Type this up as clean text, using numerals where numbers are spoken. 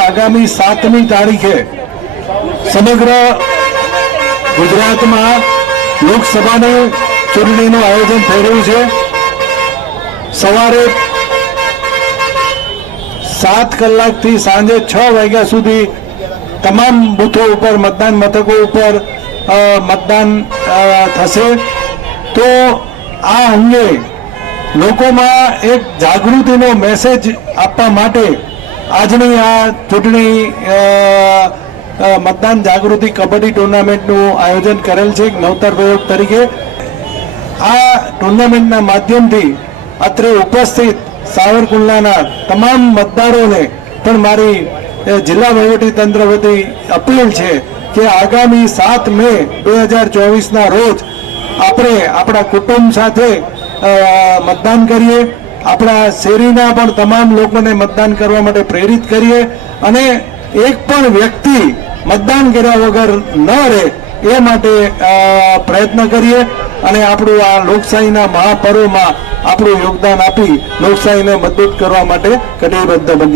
આગામી 7મી તારીખે સમગ્ર ગુજરાતમાં લોકસભાની ચૂંટણીનું આયોજન થઈ રહ્યું છે। સવારે 7 કલાકથી સાંજે 6 વાગ્યા સુધી તમામ બૂથો ઉપર મતદાન મથકો ઉપર મતદાન થશે। તો આ અંગે લોકોમાં એક જાગૃતિનો મેસેજ આપવા માટે આજની આ ચૂંટણી મતદાન જાગૃતિ કબડ્ડી ટુર્નામેન્ટનું આયોજન કરેલ છે નવતર પ્રયોગ તરીકે। આ ટુર્નામેન્ટના માધ્યમથી અત્રે ઉપસ્થિત સાવરકુંડલાના તમામ મતદારોને પણ મારી જિલ્લા વહીવટી તંત્ર વતી અપીલ છે કે આગામી 7 મે 2024ના રોજ આપણે આપણા કુટુંબ સાથે મતદાન કરીએ, આપણા શેરીના પણ તમામ લોકોને મતદાન કરવા માટે પ્રેરિત કરીએ અને એક પણ વ્યક્તિ મતદાન કર્યા વગર ન રહે એ માટે પ્રયત્ન કરીએ અને આપણું આ લોકશાહીના મહાપર્વમાં આપણું યોગદાન આપી લોકશાહીને મજબૂત કરવા માટે કટિબદ્ધ બનીએ।